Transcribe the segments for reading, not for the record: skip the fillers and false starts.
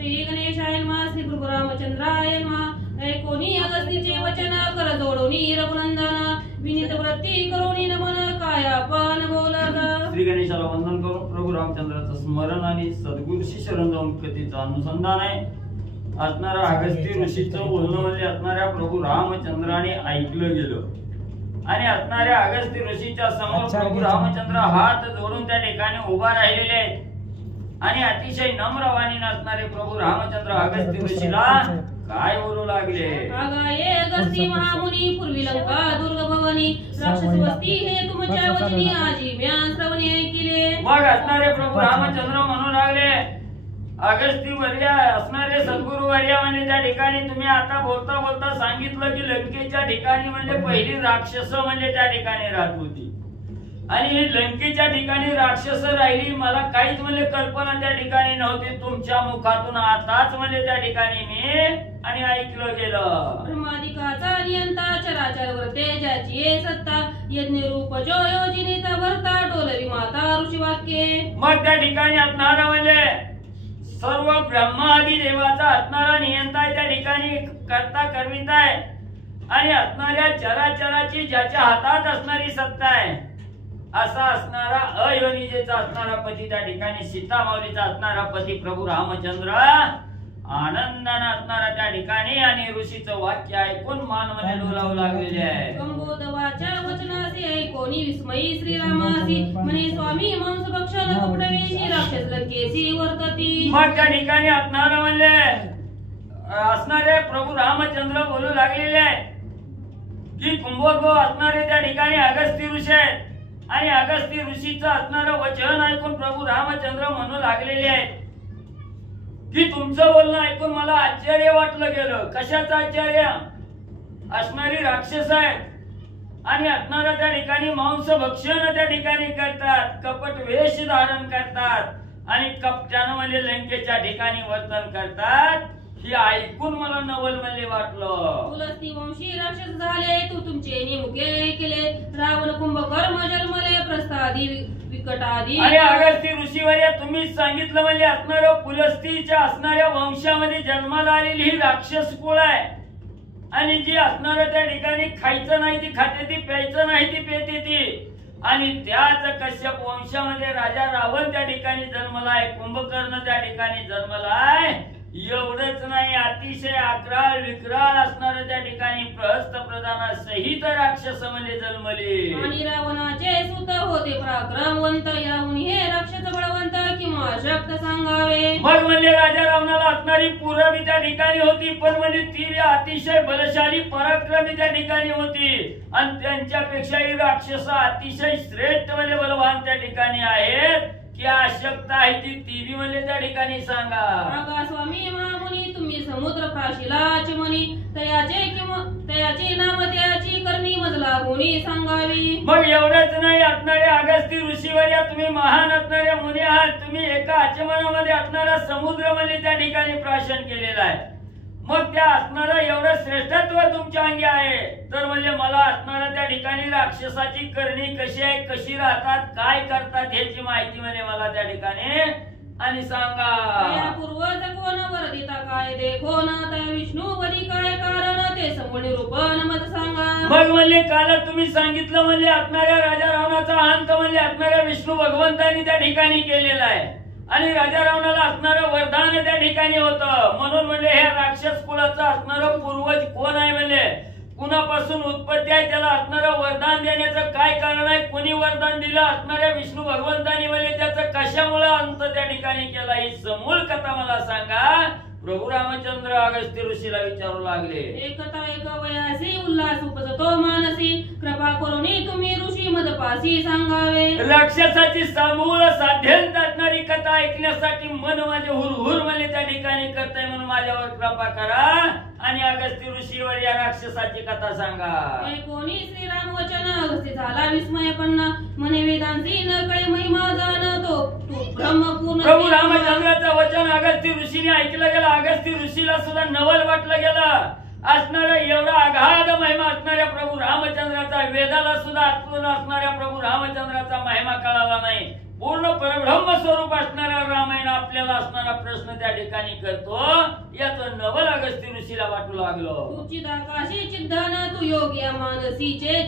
श्री गणेशाय नमः श्री गुरु रामचंद्राय नमः ऐकोनी अगस्तीचे वचन कर जोडोनी रघुनंदन विनीत वृत्ती करोनी नमन कायापन बोलत श्री गणेशाला वंदन करून प्रभू रामचंद्राचं स्मरण आणि सद्गुरूशी शरण जाऊन कथेचं अनुसंधान आहे. असणारा अगस्ती ऋषीचं बोलणं म्हणजे असणाऱ्या प्रभू रामचंद्राने ऐकलं गेलं आणि असणाऱ्या अगस्ती ऋषीच्या समोर प्रभू रामचंद्र हात जोडून त्या ठिकाणी उभा राहिलेले आहेत आणि अतिशय नम्र वाणीने असणारे प्रभू रामचंद्र अगस्ती ऋषीला काय बोलू लागले. अगाये अगस्ती महामुनी पूर्वी लंका दुर्ग भवनी राक्षस वस्ती हे तुमच्या वचनी आजी म्या श्रवणी ऐकिले. मग असणारे प्रभू रामचंद्र म्हणू लागले अगस्ती वर्या असणारे सद्गुरु वर्या म्हणजे त्या ठिकाणी तुम्ही आता बोलता बोलता सांगितलं की लंकेच्या ठिकाणी म्हणजे पहिली राक्षस म्हणजे त्या ठिकाणी राहत होती आणि ही लंकेच्या ठिकाणी राक्षस राहिली मला काहीच म्हणजे कल्पना त्या ठिकाणी नव्हती. तुमच्या मुखातून आताच म्हणजे त्या ठिकाणी मी आणि ऐकलं गेलं. ब्रह्मादिकाचा नियंता चराचर वरते ज्याची सत्ता यज्ञ रूप जो योजनेचा भरता डोलरी माता ऋषी वाक्ये. मग त्या ठिकाणी असणारा म्हणजे सर्व ब्रह्मादी देवाचा असणारा नियंता त्या ठिकाणी करता करविता आहे आणि असणाऱ्या चराचराची ज्याच्या हातात असणारी सत्ता आहे असा असणारा अयोनिजेचा असणारा पती त्या ठिकाणी सीता माऊलीचा असणारा पती प्रभू रामचंद्र आनंदाने असणारा त्या ठिकाणी आणि ऋषीचं वाक्य ऐकून मानवाने डोलावू लागलेले आहे. कंबोदवाच्या वचनासी ऐकोनी विस्मयी श्रीरामासी म्हणे स्वामी मांस भक्षण प्रवेशी राक्षस लंकेसी वर्तती. मग त्या ठिकाणी असणारा म्हणजे असणारे प्रभू रामचंद्र बोलू लागलेले आहे की कुंभोद्भव असणारे त्या ठिकाणी अगस्ती ऋषी आहेत आणि अगस्ती ऋषीचं असणारं वचन ऐकून प्रभू रामचंद्र म्हणू लागलेले आहेत की तुमचं बोलणं ऐकून मला आश्चर्य वाटलं गेलं. कशाचं आश्चर्य. असणारी राक्षस आहेत आणि असणारा त्या ठिकाणी मांस भक्षण त्या ठिकाणी करतात कपट वेश धारण करतात आणि कपट्यानं म्हणजे लंकेच्या ठिकाणी वर्तन करतात ही ऐकून मला नवलमल्ले वाटलं. पुलस्ती वंशी राक्षस झाले तू तुमचे निमुखे केले रावण कुंभकर्म जन्मले प्रस्थादी विकटादी. आणि अगस्ती ऋषीवर्य तुम्हीच सांगितलं म्हणजे असणारं पुलस्तीच्या असणाऱ्या वंशामध्ये जन्माला आलेली ही राक्षस कुळ आहे आणि जी असणारं त्या ठिकाणी खायचं नाही ती खाते ती प्यायचं नाही ती पेते ती आणि त्याच कश्यप वंशामध्ये राजा रावण त्या ठिकाणी जन्मलाय कुंभकर्ण त्या ठिकाणी जन्मलाय. एवढंच नाही अतिशय अकराळ विक्राळ असणारं त्या ठिकाणी प्रहस्त प्रधाना सहित राक्षस म्हणजे जन्मले आणि रावणाचे सुत होते पराक्रमवंत याहून हे राक्षस बळवंत किंवा शक्त सांगावे. मग म्हणजे राजा रावणाला असणारी पुरबी त्या ठिकाणी होती पण म्हणजे ती अतिशय बलशाली पराक्रमी त्या ठिकाणी होती आणि त्यांच्यापेक्षाही राक्षस अतिशय श्रेष्ठ म्हणजे बलवान त्या ठिकाणी आहेत की अशक्त आहे ती बी म्हणजे त्या ठिकाणी सांगा. अगा स्वामी महामुनी तुम्ही समुद्र प्राशिलाचे म्हणी तयाचे नाम त्याची करणी मजला गुणी सांगावी. मग एवढंच नाही असणाऱ्या अगस्ती ऋषीवर्या तुम्ही महान असणाऱ्या मुनी आहात. तुम्ही एका आचमनामध्ये असणारा समुद्र म्हणजे त्या ठिकाणी प्राशन केलेला आहे. मग त्या असणारा एवढं श्रेष्ठत्व तुमच्या अंगी आहे तर म्हणजे मला असणारा त्या ठिकाणी राक्षसाची करणी कशी आहे कशी राहतात काय करतात ह्याची माहिती म्हणजे मला त्या ठिकाणी आणि सांगा. या पूर्वज कोण वरदिता काय देखो ना त्या विष्णू वरी काय कारण ते समूळ निरूपण मत सांगा. मग म्हणजे काल तुम्ही सांगितलं म्हणजे असणाऱ्या राजा रावणाचा अंत म्हणजे असणाऱ्या विष्णू भगवंतांनी त्या ठिकाणी केलेला आहे आणि राजा रावणाला असणारं वरदान त्या ठिकाणी होतं म्हणून म्हणजे ह्या राक्षस कुळाचा असणारं पूर्वज कोण आहे म्हणजे कुणापासून उत्पत्ती आहे त्याला असणारं वरदान देण्याचं काय कारण आहे कोणी वरदान दिलं असणाऱ्या विष्णू भगवंतांनी म्हणजे त्याचं कशामुळे अंत त्या ठिकाणी केला ही समूळ कथा मला सांगा. प्रभू रामचंद्र अगस्ती ऋषीला विचारू लागले. एकता एक वयासी उल्हास उपजतो मानसी कृपा करुणी तुम्ही ऋषी मदपासी सांगावे. राक्षसाची समूळ साध्यंत असणारी कथा ऐकण्यासाठी मन माझे हुरहुर मला त्या ठिकाणी करताय म्हणून माझ्यावर कृपा करा आणि अगस्ती ऋषीवर या राक्षसाची कथा सांगा. कोणी श्रीराम वचन अगस्ती झाला विस्मयपन्न मने वेदांची न कळे महिमा जाणतो तू ब्रह्मपूर्ण. प्रभू रामचंद्राचं वचन अगस्ती ऋषीने ऐकलं गेलं. अगस्ती ऋषीला सुद्धा नवल वाटलं गेलं. असणारा एवढा अगाध महिमा असणाऱ्या प्रभू रामचंद्राचा वेदाला सुद्धा असणाऱ्या प्रभू रामचंद्राचा महिमा कळाला नाही. पूर्ण परब्रह्म स्वरूप असणारा रामायण आपल्याला असणारा प्रश्न त्या ठिकाणी करतो. याचं नवल अगस्त्य ऋषीला वाटू लागलं. तू चिदाकाशी चिद्धन तू योग्य मानसीचे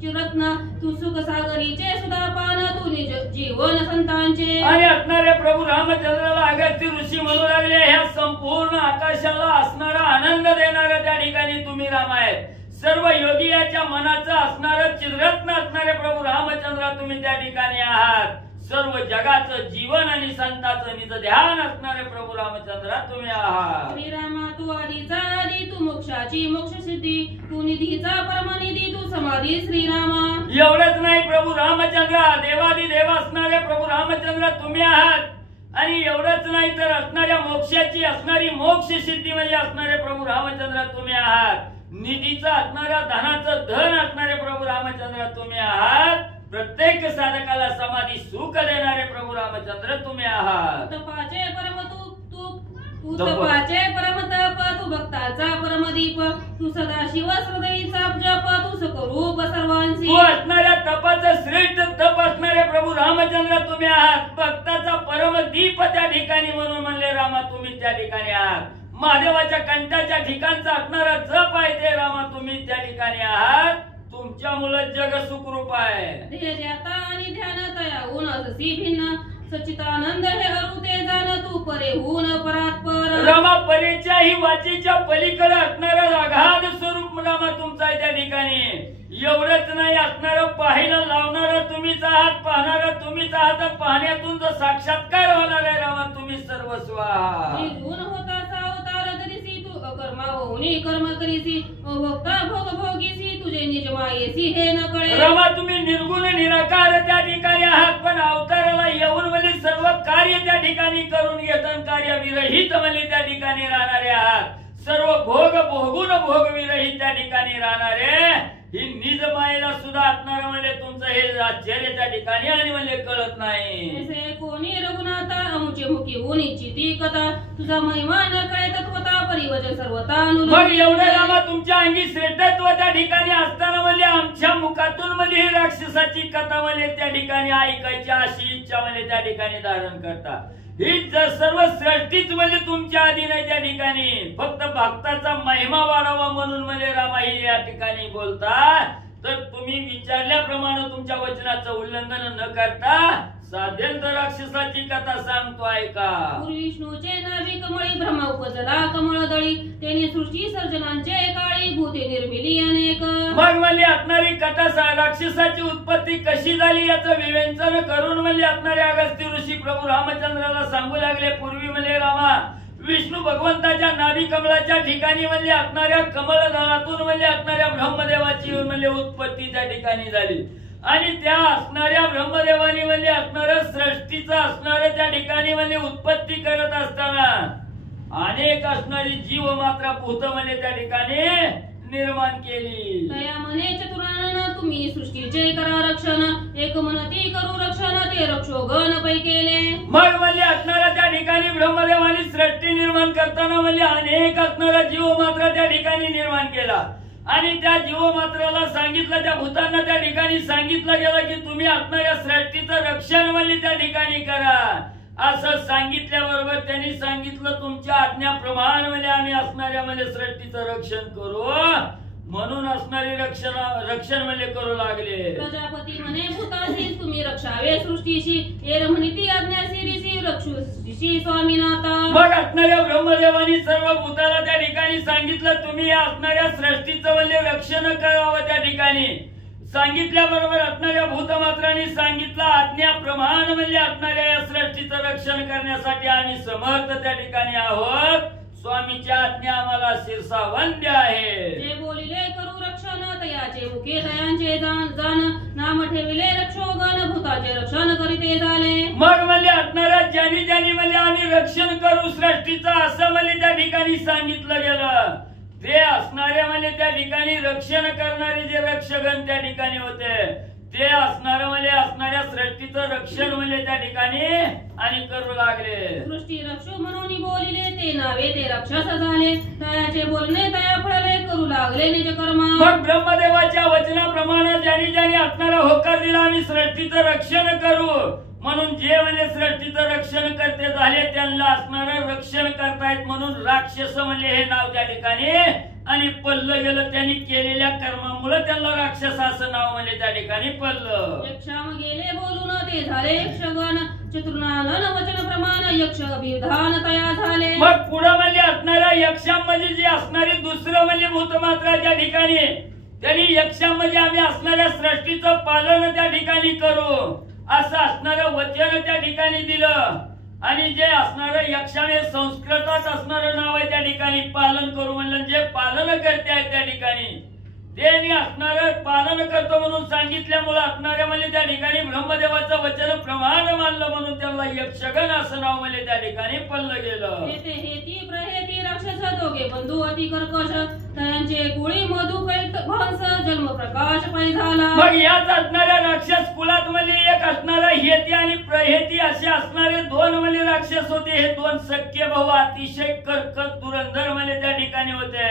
चिरत्न तू सुख सागरीचे सुधापान तू निज जीवन संतांचे. आणि असणारे प्रभू रामचंद्राला अगस्त्य ऋषी म्हणू लागले, ह्या संपूर्ण आकाशाला असणारा आनंद देणारा त्या ठिकाणी तुम्ही राम आहेत. सर्व योगियाच्या मनाचं असणारं चिरत्न असणारे प्रभू रामचंद्र तुम्ही त्या ठिकाणी आहात. सर्व जगाचं जीवन आणि संतांचं निज ध्यान असणारे प्रभू रामचंद्र तुम्ही आहात. श्रीरामा तू आधीचा आधी तू मोक्षाची मोक्ष सिद्धी तू निधीचा परमनिधी तू समाधी श्रीरामा. एवढंच नाही, प्रभू रामचंद्र देवादी देव असणारे प्रभू रामचंद्र तुम्ही आहात. आणि एवढंच नाही तर असणाऱ्या मोक्षाची असणारी मोक्ष सिद्धी म्हणजे असणारे प्रभू रामचंद्र तुम्ही आहात. निधीचं असणाऱ्या धनाचं धन असणारे प्रभू रामचंद्र तुम्ही आहात. प्रत्येक साधकाला समाधी सुख देणारे प्रभू रामचंद्र तुम्ही आहात. तपाचे परम तू तपाचे परम तप तू भक्ताचा परमदीप तू सदाशिव हृदयीचा जप तू सकरूप सर्वांशी. तू असणाऱ्या तपाचं श्रेष्ठ तप असणारे प्रभू रामचंद्र तुम्ही आहात. भक्ताचा परमदीप त्या ठिकाणी म्हणून म्हणले रामा तुम्ही त्या ठिकाणी आहात. महादेवाच्या कंठाच्या ठिकाणचा असणारा जप आहे ते रामा तुम्ही त्या ठिकाणी आहात. तुमच्यामुळे जग सुखरूप आहे. ध्येयाता आणि ध्यान तयाहून अससी भिन्न सच्चिदानंद हे अरुते जाण तू परेहून परात्पर. रामा परेच्याही वाचेच्या पलीकडे असणारा अगाध स्वरूप रामा तुमचा आहे त्या ठिकाणी. एवढंच नाही, असणारं पाहायला लावणारा तुम्हीच आहात, पाहणारा तुम्हीच आहात. पाहण्यातून जो साक्षात्कार होणार आहे रामा तुम्ही सर्वस्व आहात. गुण होता अवतार धरिसी तू अकर्मा होऊनी कर्म करीसी भोगता भोग भोगीसी तुझे निज मायेसी हे न कळे. रामा तुम्ही निर्गुण निराकार त्या ठिकाणी आहात, पण अवताराला येऊन म्हणजे सर्व कार्य त्या ठिकाणी करून घेतात. कार्य विरहित म्हणजे त्या ठिकाणी राहणारे आहात. सर्व भोग भोगून भोग विरहित त्या ठिकाणी राहणारे ही निज मायेला सुद्धा असणार म्हणजे तुमचं हे आश्चर्य त्या ठिकाणी आणि म्हणजे कळत नाही. ऐसे कोणी रघुनाथा अमुचे मुखी होनीची ती कथा तुझा महिमा न कळे तत्वता परिवचन सर्वता. मग एवढं रामा तुमच्या अंगी श्रेष्ठत्व त्या ठिकाणी असताना म्हणजे आमच्या मुखातून म्हणजे ही राक्षसाची कथा म्हणजे त्या ठिकाणी ऐकायची अशी इच्छा म्हणजे त्या ठिकाणी धारण करता. ही सर्व सृष्टीच म्हणजे तुमच्या अधीन आहे त्या ठिकाणी. फक्त भक्ताचा महिमा वाढावा म्हणून म्हणजे रामा ही या ठिकाणी बोलता. तर तुम्ही विचारल्याप्रमाणे तुमच्या वचनाचं उल्लंघन न करता साध्यंत राक्षसाची कथा सांगतो ऐका. विष्णूचे नाभी कमळी ब्रह्मा उपजला कमळ दळी त्यांनी सृष्टी सर्जनांचे काळी भूते निर्मिली अनेक. मग म्हणजे असणारी कथा राक्षसाची उत्पत्ती कशी झाली याचं विवेचन करून म्हणजे असणारे अगस्त्य ऋषी प्रभू रामचंद्राला सांगू लागले. पूर्वी म्हणजे रामा विष्णू भगवंताच्या नाभी कमळाच्या ठिकाणी म्हणजे असणाऱ्या कमळदळातून म्हणजे असणाऱ्या ब्रह्मदेवाची म्हणजे उत्पत्ती त्या ठिकाणी झाली. आणि त्या असणाऱ्या ब्रह्मदेवानी म्हणजे असणाऱ्या सृष्टीचं असणाऱ्या त्या ठिकाणी म्हणजे उत्पत्ती करत असताना अनेक असणारी जीव मात्र भूत म्हणजे त्या ठिकाणी निर्माण केली. तया म्हणे चतुरानन तुम्ही सृष्टीचे करा रक्षण एक मनती करू रक्षण ते रक्षोगण पै केले. मग म्हणजे असणाऱ्या त्या ठिकाणी ब्रह्मदेवानी सृष्टी निर्माण करताना म्हणजे अनेक असणारा जीव मात्र त्या ठिकाणी निर्माण केला. आणि त्या जीवमात्राला सांगितलं, त्या भूतांना त्या ठिकाणी सांगितलं गेलं की तुम्ही असणाऱ्या सृष्टीचं रक्षण म्हणजे त्या ठिकाणी करा. असं सांगितल्याबरोबर त्यांनी सांगितलं तुमच्या आज्ञाप्रमाणे म्हणजे आम्ही असणाऱ्या म्हणजे सृष्टीचं रक्षण करू. म्हणून असणारी रक्षण म्हणजे करू लागले. प्रजापती म्हणे भूताशी तुम्ही रक्षावे सृष्टीशी एर म्हणती आज्ञा शिरीशी रक्षू सृष्टीशी स्वामीनाथा. मग असणाऱ्या ब्रह्मदेवानी सर्व भूताला त्या ठिकाणी सांगितलं तुम्ही या असणाऱ्या सृष्टीचं म्हणजे रक्षण करावं. त्या ठिकाणी सांगितल्याबरोबर असणाऱ्या भूतमात्रांनी सांगितलं आज्ञाप्रमाणे म्हणजे असणाऱ्या या सृष्टीचं रक्षण करण्यासाठी आम्ही समर्थ त्या ठिकाणी आहोत. स्वामीच्या आज्ञा आम्हाला शिरसावंद्य आहे. जे बोलिले करू रक्षण तयाचे मुखे तयांचे जाण नाम ठेविले रक्षोगण भूताचे रक्षण करीते झाले. मग म्हणजे असणाऱ्या ज्यांनी ज्यांनी म्हणजे आम्ही रक्षण करू सृष्टीचं असं म्हणजे त्या ठिकाणी सांगितलं गेलं. ते असणारे म्हणजे त्या ठिकाणी रक्षण करणारे जे रक्षगण त्या ठिकाणी होते ते असणारे म्हणजे असणाऱ्या सृष्टीचं रक्षण म्हणजे त्या ठिकाणी आणि करू लागले. सृष्टी रक्षो म्हणून बोलिले ते नावे ते राक्षस झाले. तयाचे बोलणे तया फळले करू लागले निज कर्म. मग ब्रह्मदेवाच्या वचनाप्रमाणे ज्यांनी ज्यांनी असणारा होकार दिला आम्ही सृष्टीचं रक्षण करू म्हणून जे म्हणजे सृष्टीचं रक्षण करते झाले त्यांना असणारं रक्षण करतायत म्हणून राक्षस म्हणले हे नाव त्या ठिकाणी आणि पडलं गेलं त्यांनी केलेल्या कर्मामुळे त्यांना राक्षस असं नाव म्हणजे त्या ठिकाणी पडलं. यक्षाम गेले बोलून ते झाले यक्षगण चतुर्नालन वचन प्रमाण यक्ष अभिधान तया झाले. मग पुढे म्हणजे असणाऱ्या यक्षाम म्हणजे जे असणारी दुसरं म्हणजे भूतमात्रा त्या ठिकाणी त्यांनी यक्षाम म्हणजे आम्ही असणाऱ्या सृष्टीचं पालन त्या ठिकाणी करू असं असणारं वचन त्या ठिकाणी दिलं. आणि जे असणारं यक्षाने संस्कृतात असणारं नाव आहे त्या ठिकाणी पालन करू म्हणलं जे पालन करते आहेत त्या ठिकाणी त्यांनी असणारं पालन करतो म्हणून सांगितल्यामुळे असणाऱ्या म्हणजे त्या ठिकाणी ब्रह्मदेवाचं वचन प्रमाण मानलं म्हणून त्याला यक्षगण असं नाव म्हणजे त्या ठिकाणी पडलं गेलं. हेती प्रहेती राक्षस दोघे बंधू अति कर्कश त्यांचे कुळी मधु कैत भंस जन्म प्रकाश पै झाला. मग याच असणाऱ्या राक्षस कुलात म्हणजे एक असणारा हेती आणि प्रहेती असे असणारे दोन म्हणजे राक्षस होते. हे दोन सख्य भाऊ अतिशय कर्कश धुरंधर म्हणजे त्या ठिकाणी होते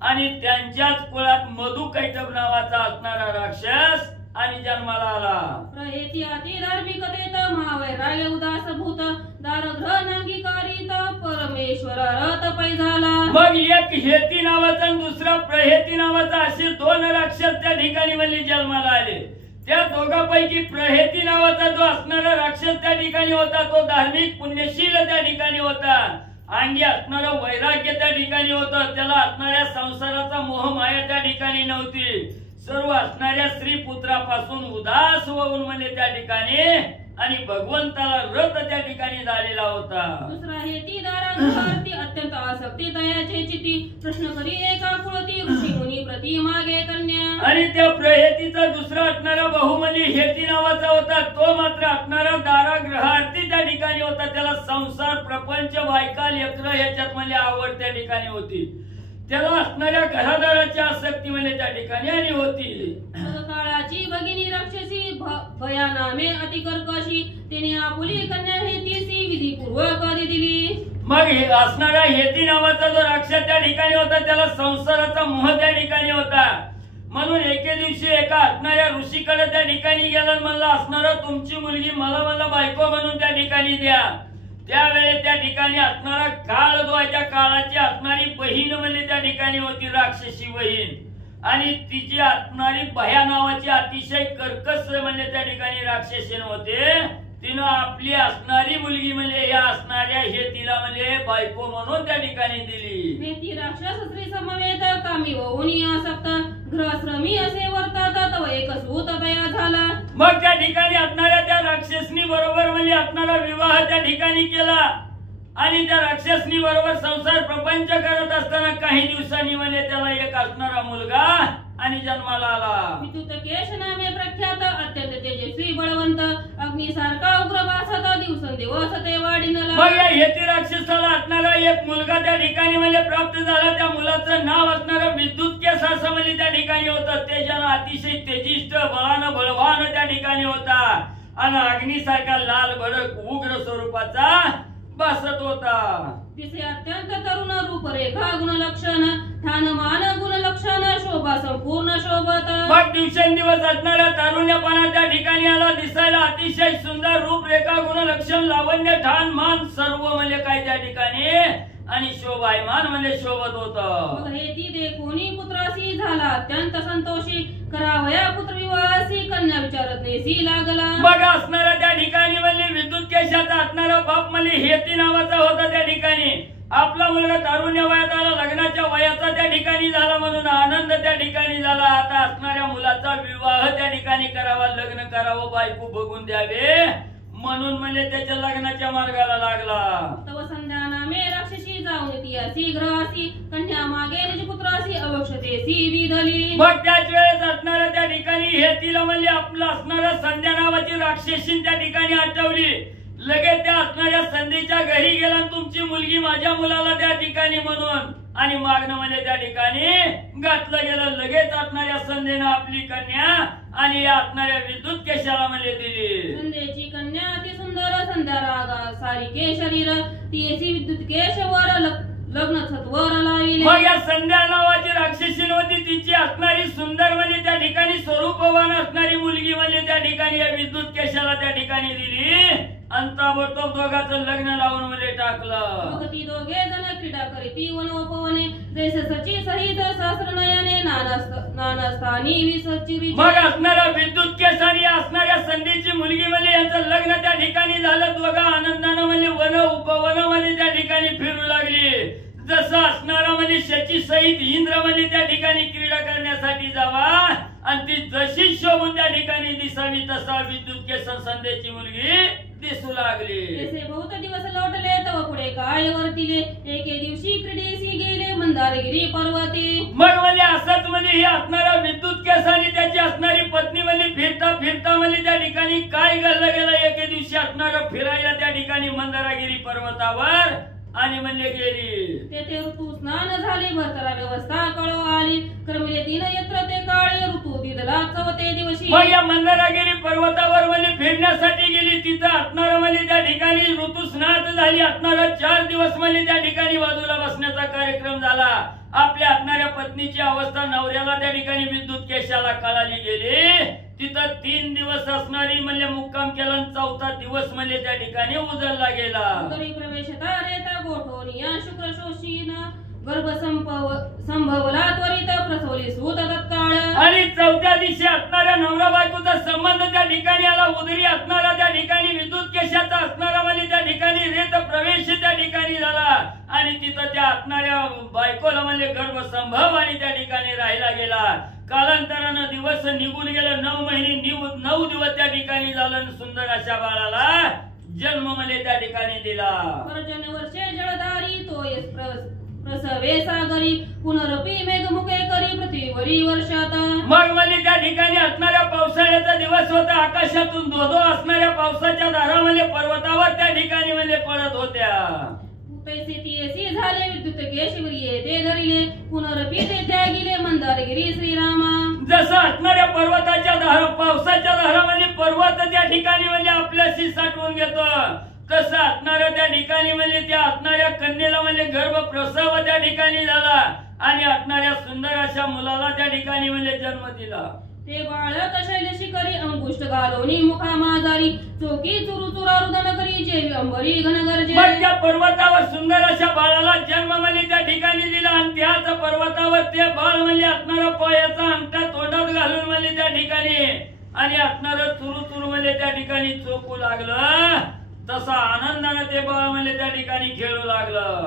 आणि त्यांच्याच कुळात मधु कैटभ नावाचा असणारा राक्षस आणि जन्माला आला. प्रहेती अति धार्मिकतेत महावैराग्य उदास भूत दारग्रह नांगीकारित परमेश्वर रथ पै झाला. मग एक हेती नावाचा आणि दुसरा प्रहेती नावाचा असे दोन राक्षस त्या ठिकाणी म्हणजे जन्माला आले. त्या दोघांपैकी प्रहेती नावाचा जो असणारा राक्षस त्या ठिकाणी होता तो धार्मिक पुण्यशील त्या ठिकाणी होता. अंगी असणारं वैराग्य त्या ठिकाणी होतं. त्याला असणाऱ्या संसाराचा मोह माया त्या ठिकाणी नव्हती. सर्व असणाऱ्या स्त्री पुत्रापासून उदास होऊन म्हणजे त्या ठिकाणी आणि भगवंताला रथ त्या ठिकाणी झालेला होता. दुसरा हेती दारागृहार्थी अत्यंत आसक्ती तयाचे चिती प्रश्न करी एका कुळती ऋषी मुनी प्रति मागे कन्या. आणि त्या प्रहेतीचा दुसरा असणारा बहुमनी हेती नावाचा होता. तो मात्र असणारा दारागृहार्थी त्या ठिकाणी होता. त्याला संसार प्रपंच बायका लेकरं ह्याच्यात म्हणजे आवड त्या ठिकाणी होती. त्याला असणाऱ्या घरादाराची आसक्ती म्हणजे त्या ठिकाणी आणि होती. काळाची भगिनी राक्षसी भयानामे अति कर्कशी तिने आपुली कन्या हेतीसी विधीपूर्वक दिली. मग असणारा हेती नावाचा जो राक्षस त्या ठिकाणी होता त्याला संसाराचा मोह त्या ठिकाणी होता. म्हणून एके दिवशी एका असणाऱ्या ऋषीकडे त्या ठिकाणी गेला. म्हणला असणारा तुमची मुलगी मला बायको म्हणून त्या ठिकाणी द्या. त्यावेळेस त्या ठिकाणी असणारा काळ जो आहे त्या काळाची असणारी बहीण म्हणजे त्या ठिकाणी होती राक्षसी बहीण आणि तिची असणारी भया नावाची अतिशय कर्कश म्हणजे त्या ठिकाणी राक्षसीन होते. तिनं आपली असणारी मुलगी म्हणजे या असणाऱ्या हेतीला म्हणजे बायको म्हणून त्या ठिकाणी दिली. हेती राक्षस स्त्री समवेत कामी होऊन आसक्त ग्रहश्रमी असे वर्तात तव एक सूत तया झाला. मग त्या ठिकाणी असणाऱ्या त्या राक्षसनी बरोबर म्हणजे असणारा विवाह त्या ठिकाणी केला आणि त्या राक्षसनी बरोबर संसार प्रपंच करत असताना काही दिवसांनी म्हणजे त्याला एक असणारा मुलगा आणि जन्माला आला. विद्युतकेश नामे प्रख्यात अत्यंत तेजस्वी बळवंत अग्निसारखा उग्र भासत दिवसेंदिवस ते वाढीनला. मग या हेती राक्षसाला असणारा एक मुलगा त्या ठिकाणी म्हणजे प्राप्त झाला. त्या मुलाचं नाव असणारं विद्युतकेश असं म्हणजे त्या ठिकाणी होतं. तेजानं अतिशय तेजिष्ट बळानं बळवान त्या ठिकाणी होता आणि अग्निसारखा लाल भडक उग्र स्वरूपाचा बसत होता. तिचे अत्यंत तरुण रूपरेखा गुणलक्षण ठाणमान गुणलक्षण शोभा संपूर्ण शोभत. मग दिवसेंदिवस असणाऱ्या तारुण्यपणा त्या ठिकाणी आला. दिसायला अतिशय सुंदर रूपरेखा गुणलक्षण लावण्य ठाण मान सर्व म्हणजे काय त्या ठिकाणी आणि शोभायमान म्हणजे शोभत होत. हेती देखोनी पुत्रासी झाला अत्यंत संतोषी करावया पुत्र विवाहासी कन्या विचारत नेसी लागला. मग असणारा त्या ठिकाणी म्हणजे विद्युत केशाचा असणारा बाप म्हणजे हेती नावाचा होता. त्या ठिकाणी आपला मुलगा तारुण्य वयात आला लग्नाच्या वयाचा त्या ठिकाणी झाला म्हणून आनंद त्या ठिकाणी झाला. आता असणाऱ्या मुलाचा विवाह त्या ठिकाणी करावा लग्न करावं बायको बघून द्यावे म्हणून म्हणजे त्याच्या लग्नाच्या मार्गाला लागला. तव संध्या नामे राक्षसी जाऊन ती असी ग्रहासी कन्या मागे निज पुत्रासी अवक्षतेसी विधली. मग त्याच वेळेस असणाऱ्या त्या ठिकाणी हेतीला म्हणजे आपलं असणाऱ्या संध्या नावाची राक्षसी त्या ठिकाणी आठवली. लगेच त्या असणाऱ्या संधीच्या घरी गेला तुमची मुलगी माझ्या मुलाला त्या ठिकाणी म्हणून आणि मागणं म्हणजे त्या ठिकाणी घातलं गेलं. लगेच असणाऱ्या संधीनं आपली कन्या आणि या असणाऱ्या विद्युत केशाला म्हणजे दिली. संध्येची कन्या अति सुंदर संध्या रागा सारिके शरीर ती विद्युत केशवर लग्न सत्वर लावी दिले. मग या संध्या नावाची राक्षसी होती, तिची असणारी सुंदर म्हणजे त्या ठिकाणी स्वरूपवान असणारी मुलगी म्हणजे त्या ठिकाणी या विद्युत केशाला त्या ठिकाणी दिली आणि ताबडतोब दोघांचं लग्न लावून म्हणजे टाकलं. मग ती दोघे जण क्रीडा करीती वनोपवने जैसे सची सहित सहस्रनयने नानास्थानी विसचिरी. मग असणाऱ्या विद्युत केसानी असणाऱ्या संधीची मुलगी म्हणजे यांचं लग्न त्या ठिकाणी झालं. दोघा आनंदानं म्हणजे वन उपवनामध्ये त्या ठिकाणी फिरू लागली. जसं असणारा म्हणजे शची सहित इंद्र म्हणजे त्या ठिकाणी क्रीडा करण्यासाठी जावा आणि ती जशी शोभून त्या ठिकाणी दिसावी तसा विद्युत केस संध्याची मुलगी दिसू लागली. तसे बहुत दिवस लोटले तव पुढे काय वर्तिले. एके दिवशी क्रीडेसी गेले मंदारगिरी पर्वती. मग म्हणजे असंच म्हणजे हे असणारा विद्युत केसानी त्याची असणारी पत्नी म्हणजे फिरता फिरता म्हणजे त्या ठिकाणी काय घडलं गेलं. एके दिवशी असणारं फिरायला त्या ठिकाणी मंदारगिरी पर्वतावर आणि म्हणले गेली. तेथे ऋतू स्नान झाले भरतरा व्यवस्था कळो आली. क्रमले दिन यत्र ते काळे ऋतू दिदला चवते दिवशी. मग या मंदारगिरी पर्वतावर म्हणजे फिरण्यासाठी गेली. तिथं असणारं म्हणजे त्या ठिकाणी ऋतू स्नान झाली. असणारा 4 दिवस म्हणजे त्या ठिकाणी बाजूला बसण्याचा कार्यक्रम झाला. आपल्या असणाऱ्या पत्नीची अवस्था नवऱ्याला त्या ठिकाणी विद्युत केशाला कळाली गेली. तिथं 3 दिवस असणारी म्हणजे मुक्काम केला आणि 4था दिवस म्हणजे त्या ठिकाणी उजळला गेला. तरी प्रवेशता रेता गोठोनिया शुक्र शोषीन गर्भ संभवला त्वरित प्रसवली सूत तत्काळ. आणि 4थ्या दिवशी असणाऱ्या नवरा बायकोचा संबंध त्या ठिकाणी आला. उदरी असणारा त्या ठिकाणी विद्युत केशाचा असणारा म्हणजे त्या ठिकाणी रेत प्रवेश त्या ठिकाणी झाला आणि तिथं त्या असणाऱ्या बायकोला म्हणजे गर्भ संभव आणि त्या ठिकाणी राहिला गेला. कालांतरानं दिवस निघून गेलं. 9 महिने 9 दिवस त्या ठिकाणी झालं. सुंदर अशा बाळाला जन्म म्हणजे त्या ठिकाणी दिला. वर्षे जळदारी तो प्रसवे सागरी पुनरपी मेघमुखे करी पृथ्वीवरी वर्षात. मग म्हणजे त्या ठिकाणी असणाऱ्या पावसाळ्याचा दिवस होता. आकाशातून धो असणाऱ्या पावसाच्या धारा म्हणजे पर्वतावर त्या ठिकाणी म्हणजे पडत होत्या. पैसे तियसी झाले विद्युत केशवरी ते धरिले पुनरपी ते त्यागिले मंदारगिरी श्रीरामा. जसं असणाऱ्या पर्वताच्या धारा पावसाच्या धारा म्हणजे पर्वत त्या ठिकाणी म्हणजे आपल्याशी साठवून घेतो तसं असणाऱ्या त्या ठिकाणी म्हणजे त्या असणाऱ्या कन्येला म्हणजे गर्भ प्रसव त्या ठिकाणी झाला आणि असणाऱ्या सुंदर अशा मुलाला त्या ठिकाणी म्हणजे जन्म दिला. ते बाळक शैलशी करी अंकुष्ट घालोनी मुखा माजारी चोकी चुरू चुरा रुदन करी जेवी अंबरी घन गरजे. मग त्या पर्वतावर सुंदर अशा बाळाला जन्म म्हणजे त्या ठिकाणी दिला आणि त्याच पर्वतावर ते बाळ म्हणजे असणारा पायाचा अंगठा तोंडात घालून म्हणजे त्या ठिकाणी आणि असणारं चुरू चुरू म्हणजे त्या ठिकाणी चोकू लागलं. तसा आनंदाने ते बाळ म्हणजे त्या ठिकाणी खेळू लागलं.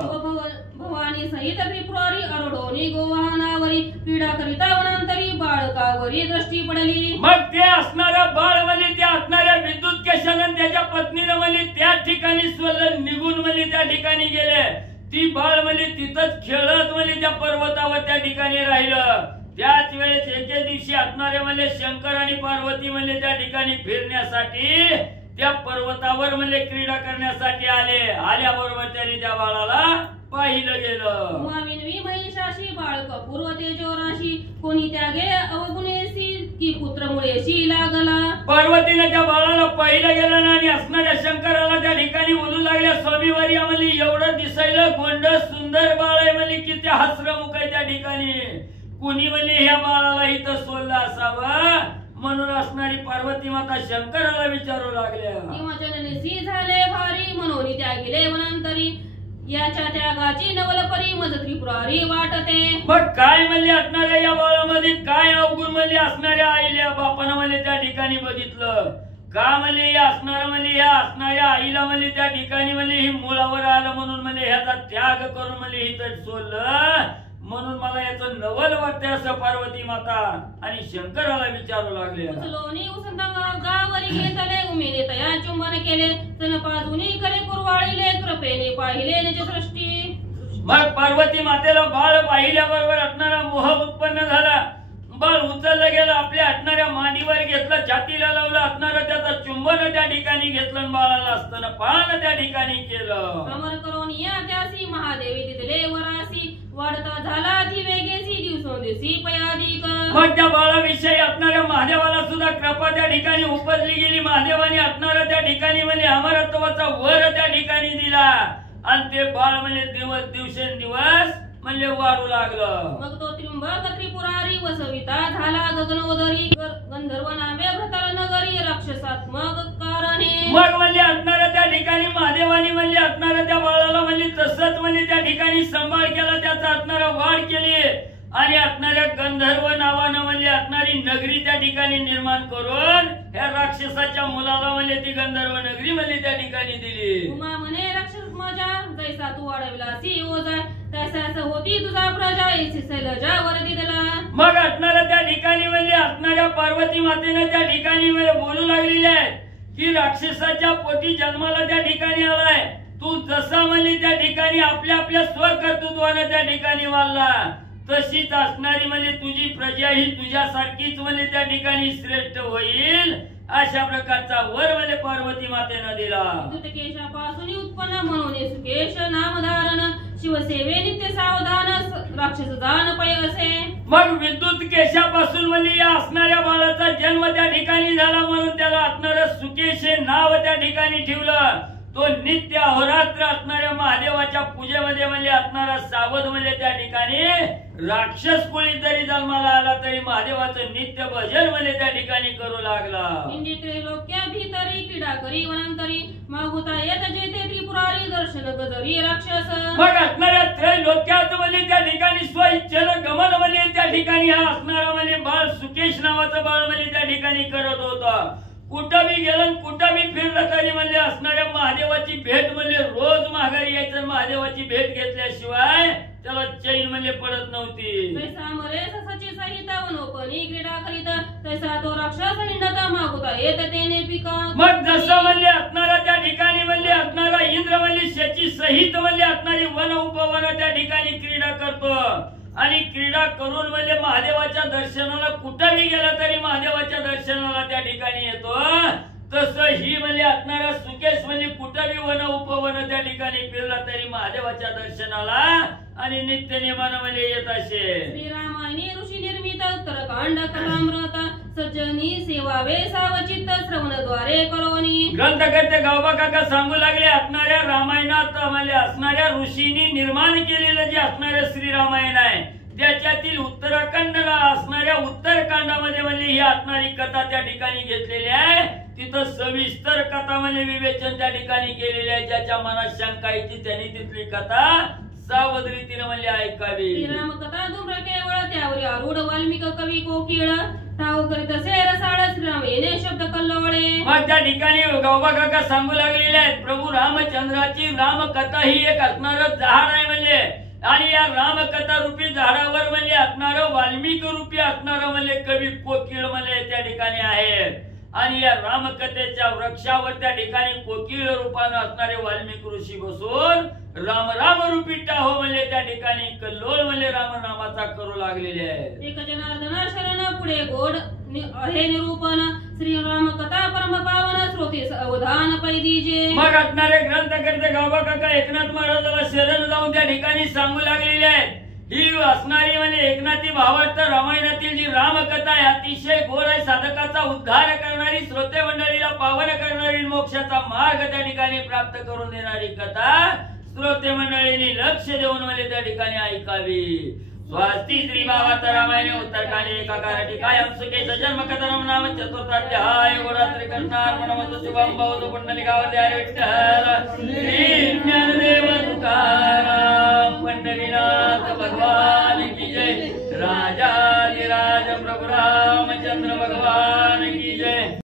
भवानी सहित त्रिपुरारी अरडोनी गोवाहनावरी क्रीडा करिता वनांतरी बाळकावरी दृष्टी पडली. मग ते असणारं बाळ म्हणजे त्या असणाऱ्या विद्युत केशानं त्याच्या पत्नीनं म्हणजे त्या ठिकाणी स्वलन निघून म्हणजे त्या ठिकाणी गेले. ती बाळ म्हणजे तिथंच खेळत म्हणजे त्या पर्वतावर त्या ठिकाणी राहिलं. त्याच वेळेस एके दिवशी असणारे म्हणजे शंकर आणि पार्वती म्हणजे त्या ठिकाणी फिरण्यासाठी त्या पर्वतावर म्हणजे क्रीडा करण्यासाठी आल्याबरोबर त्यांनी त्या बाळाला पाहिलं गेलं. उमाविनवी महिषाशी बाळक पूर्व तेजोराशी कोणी त्यागे अवगुणेसी की पुत्र मुळेशी लागला. पार्वतीने त्या बाळाला पाहिलं गेलं आणि असणाऱ्या शंकराला त्या ठिकाणी बोलू लागल्या स्वामीवारी आम्हाला एवढं दिसायला गोंड सुंदर बाळ आहे म्हणजे की त्या हसरमुख आहे त्या ठिकाणी कुणी म्हणजे ह्या बाळाला इथं सोडलं असावं म्हणून असणारी पार्वती माता शंकराला विचारू लागल्या. तेव्हा जननेसी झाले भारी म्हणून त्या गेले वनांतरी याच्या त्यागाची नवलपरी मज त्रिपुरारी वाटते. मग काय म्हणजे असणाऱ्या या बाळामध्ये काय अवगुण म्हणजे असणाऱ्या आईला बापानं म्हणजे त्या ठिकाणी बघितलं का म्हणजे या असणारा म्हणजे या असणाऱ्या आईला म्हणजे त्या ठिकाणी म्हणजे ही मुळावर आलं म्हणून म्हणजे ह्याचा त्याग करून म्हणजे इथं सोडलं म्हणून मला याचं नवल वाटतंय असं पार्वती माता आणि शंकराला विचारू लागले. उचलोनी उसंतांगा गावरी घेतले उमेने तया चुंबन केले तन पाजुनी करे कुरवाळीले कृपेने पाहिले निज सृष्टी. मग पार्वती मातेला बाळ पाहिल्याबरोबर असणारा मोह उत्पन्न झाला. बाळ उचललं गेलं आपल्या असणाऱ्या मांडीवर घेतलं छातीला लावलं असणारं त्याचं चुंबन त्या ठिकाणी घेतलं बाळाला असताना पान त्या ठिकाणी केलं. अमर करून या त्यासी महादेवी तिथले वरासी वाढता झाला ती वेगेसी दिवसोंदिवसी पयाधिक. मग त्या बाळाविषयी असणाऱ्या महादेवाला सुद्धा कृपा त्या ठिकाणी उपजली गेली. महादेवाने असणाऱ्या त्या ठिकाणी म्हणजे अमरत्वाचा वर त्या ठिकाणी दिला आणि ते बाळ म्हणजे दिवसेंदिवस म्हणले वाढू लागलं. मग तो त्र्यंबक त्रिपुरारी वसविता झाला गगनोदरी गंधर्व नामे भ्रतर नगरी राक्षसात्मक कारणे. मग म्हणले असणाऱ्या त्या ठिकाणी महादेवानी म्हणले असणाऱ्या त्या बाळाला म्हणले तसंच म्हणले त्या ठिकाणी सांभाळ केला, त्याचा असणारा वाढ केली आणि असणाऱ्या गंधर्व नावानं म्हणले असणारी नगरी त्या ठिकाणी निर्माण करून ह्या राक्षसाच्या मुलाला म्हणले ती गंधर्व नगरी म्हणले त्या ठिकाणी दिली. उमा म्हणे राक्षस माझा जैसा तू वाढविलासी ओजा तसाच होती तुझा प्रजा येसी सैलजा वरदी दिला. मग असणाऱ्या त्या ठिकाणी म्हणले असणाऱ्या पार्वती मातेने त्या ठिकाणी बोलू लागलेले आहे की राक्षसाच्या पोटी जन्माला त्या ठिकाणी आलाय, तू जसा म्हणली त्या ठिकाणी आपल्या आपल्या स्वकर्तृत्वाने त्या ठिकाणी वाढला, तशीच असणारी म्हणजे तुझी प्रजा ही तुझ्यासारखीच म्हणजे त्या ठिकाणी श्रेष्ठ होईल, अशा प्रकारचा वर म्हणजे पार्वती मातेनं दिला. केशापासून उत्पन्न म्हणून सुकेश नामधारण शिवसेवे नित्य सावधान राक्षस जाण पै असे. मग विद्युत केशापासून म्हणजे या असणाऱ्या बाळाचा जन्म त्या ठिकाणी झाला म्हणून त्याला असणारं सुकेश हे नाव त्या ठिकाणी ठेवलं. तो नित्य अहोरात्र असणाऱ्या महादेवाच्या पूजेमध्ये म्हणजे असणारा सावध म्हणजे त्या ठिकाणी राक्षस कोणी जरी जन्माला आला तरी महादेवाचं नित्य भजन म्हणजे त्या ठिकाणी करू लागला. लोक्या भीतरी क्रीडा करी वनांतरी मागुता येत जेते त्रिपुरारी दर्शन गजरी राक्षस. मग असणाऱ्या त्रैलोक्यात म्हणजे त्या ठिकाणी स्वइच्छेनं गमन म्हणजे त्या ठिकाणी हा असणारा म्हणजे बाळ सुकेश नावाचं बाळ म्हणजे त्या ठिकाणी करत होता. कुठं बी गेलं कुठं बी फिरलं तरी म्हणजे असणाऱ्या महादेवाची भेट म्हणजे रोज माघारी यायचं, महादेवाची भेट घेतल्याशिवाय त्याला चैन म्हणजे पडत नव्हती. तैसा मरे ससाची सहिता वनोपनी क्रीडा करीत तैसा तो राक्षस निंदता मागुता येत तेने पिका. मग जसं म्हणजे असणारा त्या ठिकाणी म्हणजे असणारा इंद्र म्हणजे शची सहित म्हणजे असणारी वन उपवन त्या ठिकाणी क्रीडा करतो आणि क्रीडा करून म्हणजे महादेवाच्या दर्शनाला कुठेही गेला तरी महादेवाच्या दर्शनाला त्या ठिकाणी येतो. तसं ही म्हणजे असणारा सुकेश म्हणजे कुठेही वन उपवन त्या ठिकाणी फिरला तरी महादेवाच्या दर्शनाला आणि नित्य नियमानं म्हणजे येत असे. श्रीरामायणी ऋषी निर्मित उत्तरकांड कथामृत सज्जनी सेवावे सावचित्त श्रवणद्वारे करोनी. ग्रंथकर्ते गावबा काका सांगू लागले असणाऱ्या रामायणात म्हणजे असणाऱ्या ऋषींनी निर्माण केलेलं जे असणारे श्रीरामायण आहे त्याच्यातील उत्तराखंडला असणाऱ्या उत्तरकांडामध्ये म्हणजे ही असणारी कथा त्या ठिकाणी घेतलेली आहे. तिथं सविस्तर कथा म्हणजे विवेचन त्या ठिकाणी केलेले आहे. ज्याच्या मनात शंका येते त्यांनी तिथली कथा सावध रीतीने म्हणजे ऐकावी. श्रीराम कथा दुम्र केवळ त्यावर आरूढ वाल्मिक कवी कोकिळ ठाव करीत असे रसाळ श्रीराम येणे शब्द कल्लोळे. मग त्या ठिकाणी गावबा काका सांगू लागलेले आहेत प्रभू रामचंद्राची रामकथा ही एक असणारं झाड आहे म्हणजे, आणि या रामकथा रूपी झाडावर म्हणजे असणारं वाल्मिक रूपी असणारं म्हणजे कवी कोकिळ म्हणजे त्या ठिकाणी आहे. आणि या रामकथेच्या वृक्षावर त्या ठिकाणी कोकिळ रूपानं असणारे वाल्मिक ऋषी बसून राम राम रूपी टाहो म्हणजे त्या ठिकाणी कल्लोळ म्हणजे रामनामाचा करू लागलेले आहे. एक जनार्दन शरण पुढे गोड हे निरूपण श्रीराम कथा परम पावन श्रोते अवधान पैदीजे. मग असणारे ग्रंथकर्ते गावबा काका एकनाथ महाराजाला शरण जाऊन त्या ठिकाणी सांगू लागलेले आहेत. ही असणारी म्हणजे एकनाथी भावार्थ रामायणातील जी रामकथा आहे अतिशय गोड आहे, साधकाचा उद्धार करणारी, श्रोते मंडळीला पावन करणारी, मोक्षाचा मार्ग त्या ठिकाणी प्राप्त करून देणारी कथा श्रोते मंडळींनी लक्ष देऊन म्हणजे त्या ठिकाणी ऐकावी. स्वास्ती श्री भावार्थ रामायण उत्तरकांडे एका काराटी कायम सुखे जन्म कथनम नाम चतुर्थाध्याय गोरात्री कृष्णार मनमत शुभम बौद्ध पुंडलिकावर हरे विठ्ठल श्री ज्ञानदेव तुकाराम पंढरीनाथ भगवान की जय. राजाधिराज प्रभु रामचंद्र भगवान की